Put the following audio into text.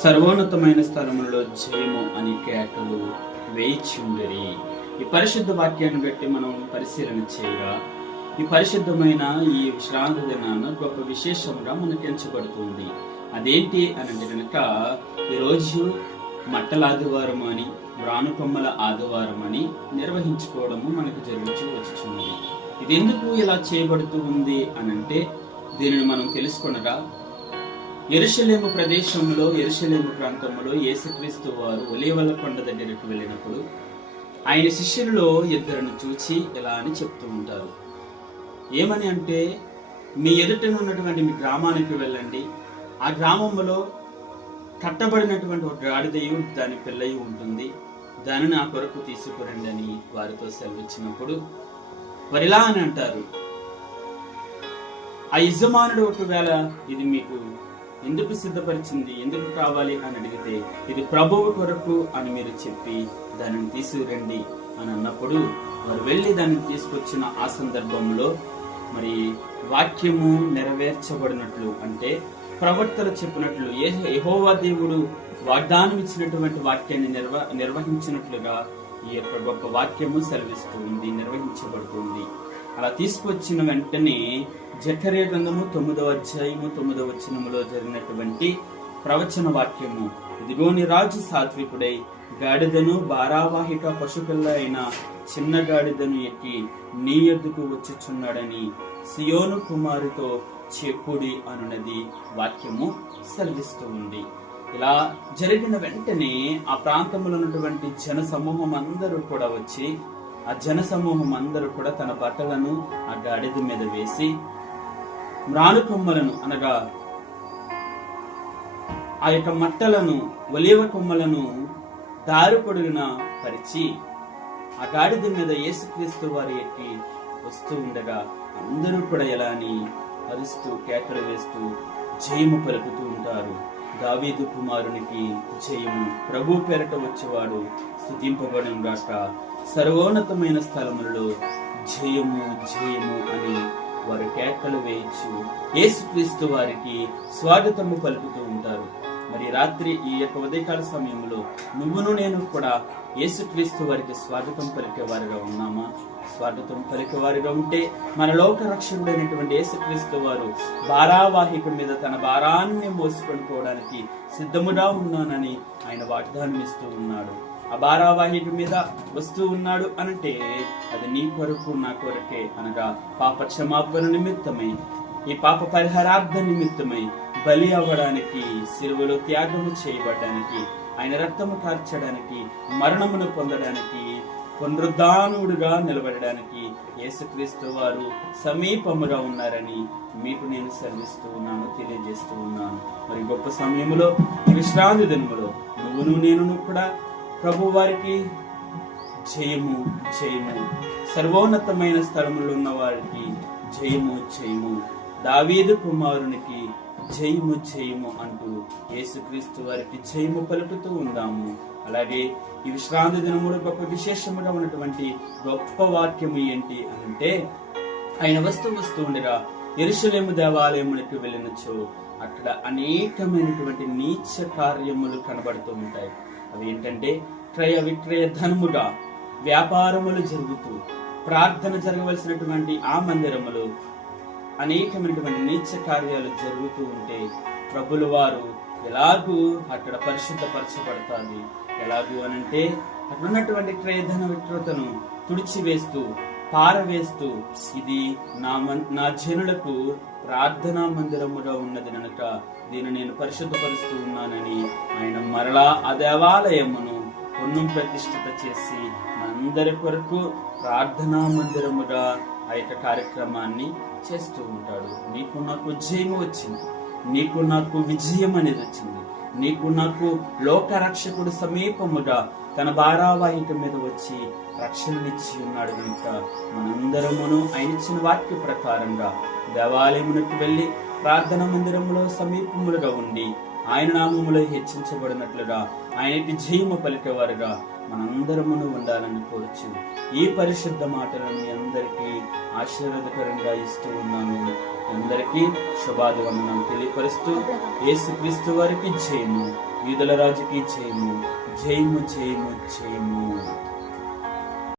సర్వోన్నతమైన స్థలములలో జయము అని కేకలు వేయిచుండరి. ఈ పరిశుద్ధ వాక్యాన్ని బట్టి మనం పరిశీలన చేయగా ఈ పరిశుద్ధమైన ఈ విశ్రాంతి దినాన గొప్ప విశేషంగా మనకు ఎంచబడుతుంది. అదేంటి అని కనుక ఈరోజు మట్టల ఆదివారం అని బ్రానుకొమ్మల ఆదివారం అని నిర్వహించుకోవడము మనకు జరుగుతూ వచ్చుచున్నది. ఇది ఎందుకు ఇలా చేయబడుతూ ఉంది అనంటే దీనిని మనం తెలుసుకొనగా యెరూషలేము ప్రదేశంలో యెరూషలేము ప్రాంతంలో యేసుక్రీస్తు వారు ఒలీవల కొండ దగ్గరికి వెళ్ళినప్పుడు ఆయన శిష్యులలో ఇద్దరిని చూచి ఇలా అని చెప్తూ ఉంటారు. ఏమని అంటే, మీ ఎదుట ఉన్నటువంటి మీ గ్రామానికి వెళ్ళండి, ఆ గ్రామంలో కట్టబడినటువంటి ఒక గాడిదయు దాని పిల్లయు ఉంటుంది, దానిని నా కొరకు తీసుకురండి అని వారితో సెలవిచ్చినప్పుడు వారు ఇలా అని అంటారు, ఆ యజమానుడు ఒకవేళ ఇది మీకు ఎందుకు సిద్ధపరిచింది, ఎందుకు కావాలి అని అడిగితే ఇది ప్రభువు కొరకు అని మీరు చెప్పి దానిని తీసుకురండి అని అన్నప్పుడు వారు వెళ్ళి దానిని తీసుకొచ్చిన ఆ సందర్భంలో మరి వాక్యము నెరవేర్చబడినట్లు, అంటే ప్రవక్తలు చెప్పినట్లు యెహోవా దేవుడు వాగ్దానం ఇచ్చినటువంటి వాక్యాన్ని నిర్వహించినట్లుగా ఈ యొక్క గొప్ప వాక్యము సెలవిస్తూ ఉంది, నిర్వహించబడుతుంది. అలా తీసుకొచ్చిన వెంటనే జకర్యా గ్రంథము 9వ అధ్యాయము 9వ వచనములో జరిగినటువంటి ప్రవచన వాక్యము, ఇదిగోని రాజు సాత్వికుడై గాడిదను భారావాహిక పశుపిల్ల అయిన చిన్న గాడిదను ఎక్కి నీ యొద్దకు వచ్చుచున్నాడని సియోను కుమారుతో చెప్పుడి అనున్నది వాక్యము సెలవిస్తూ ఉంది. ఇలా జరిగిన వెంటనే ఆ ప్రాంతంలో ఉన్నటువంటి జన సమూహం అందరూ కూడా వచ్చి, ఆ జన సమూహం అందరూ కూడా తన బట్టలను ఆ గాడిద మీద వేసి మ్రాను అనగా ఆ యొక్క మట్టలను ఒలీవ కొమ్మలను దారి పొడుగున పరిచి ఆ గాడిద మీద యేసుక్రీస్తు వారి ఎక్కి వస్తూ ఉండగా అందరూ కూడా ఎలా అని అరుస్తూ కేకలు వేస్తూ జయము పలుకుతూ ఉంటారు. దావీదు కుమారునికి జయము, ప్రభు పేరట వచ్చేవాడు స్తుతింపబడును గాక, సర్వోన్నతమైన స్థలములలో జయము జయము అని వారు కేకలు వేయచ్చు యేసుక్రీస్తు వారికి స్వాగతము పలుకుతూ ఉంటారు. మరి రాత్రి ఈ యొక్క ఉదయకాల సమయంలో నువ్వును నేను కూడా యేసుక్రీస్తు వారికి స్వాగతం పలికేవారుగా ఉన్నామా? స్వాగతం పలికేవారుగా ఉంటే మన లోక రక్షకుడైనటువంటి యేసుక్రీస్తు వారు భారావాహిక మీద తన భారాన్ని మోసుకొని పోవడానికి సిద్ధముగా ఉన్నానని ఆయన వాగ్దానం ఇస్తూ ఉన్నాడు. ఆ భారావాహిక మీద వస్తూ ఉన్నాడు అనంటే అది నీ కొరకు నా కొరకే, అనగా పాప క్షమాపణ నిమిత్తమై, ఈ పాప పరిహారార్థ నిమిత్తమై బలి అవ్వడానికి, సిలువలో త్యాగము చేయబడడానికి, ఆయన రక్తము కార్చడానికి, మరణమును పొందడానికి, పునరుద్ధానుడుగా నిలబడడానికి యేసుక్రీస్తు వారు సమీపముగా ఉన్నారని మీకు నేను సెలవిస్తూ ఉన్నాను, తెలియజేస్తూ ఉన్నాను. మరి గొప్ప సమయములో విశ్రాంతి దినములో నువ్వును నేను కూడా ప్రభు వారికి జయము జయము, సర్వోన్నతమైన స్థలములో ఉన్న వారికి జయము జయము, దావీదు కుమారునికి జయము జయము అంటూ యేసుక్రీస్తు వారికి జయము పలుకుతూ ఉందాము. అలాగే ఈ విశ్రాంతి దినములు గొప్ప విశేషముగా ఉన్నటువంటి గొప్ప వాక్యము ఏంటి అంటే, ఆయన వస్తూ ఉండగా యెరూషలేము దేవాలయమునికి వెళ్ళినచో అక్కడ అనేకమైనటువంటి నీచ కార్యములు కనబడుతూ ఉంటాయి. అవి ఏంటంటే, క్రయ విక్రయ ధనముగా వ్యాపారములు జరుగుతూ, ప్రార్థన జరగవలసినటువంటి ఆ మందిరములు అనేకమైనటువంటి నీచ కార్యాలు జరుగుతూ ఉంటే ప్రభుల వారు ఎలాగూ అక్కడ పరిశుద్ధపరచబడతాది. ఎలాగూ అనంటే, అక్కడ ఉన్నటువంటి క్రయధన విక్రతను తుడిచివేస్తూ పారవేస్తూ, ఇది నా జనులకు ప్రార్థనా మందిరముగా ఉన్నది కనుక దీన్ని నేను పరిశుద్ధపరుస్తూ ఉన్నానని ఆయన మరలా ఆ దేవాలయమును పునః ప్రతిష్ఠిత చేసి అందరి కొరకు ప్రార్థనా మందిరముగా ఆ యొక్క కార్యక్రమాన్ని చేస్తూ ఉంటాడు. నీకు నాకు జయము వచ్చింది, నీకు నాకు విజయం అనేది వచ్చింది, నీకు నాకు లోక రక్షకుడు సమీపముగా తన భారావాహిక మీద వచ్చి రక్షణనిచ్చి ఉన్నాడు కనుక మనందరమును ఆయన ఇచ్చిన వాక్య ప్రకారంగా దేవాలయమునకు వెళ్ళి ప్రార్థన మందిరములో సమీపములుగా ఉండి ఆయన నామములో హెచ్చించబడినట్లుగా ఆయనకి జయము పలికేవారుగా మనందరమును ఉండాలని కోరుచు ఈ పరిశుద్ధ మాటలను మీ అందరికీ ఆశీర్వాదకరంగా ఇస్తూ ఉన్నాను. అందరికీ శుభాభివందనం తెలియపరుస్తూ యేసుక్రీస్తు వారికి జయము. యూదుల రాజుకి జయము, జయము జయము జయము.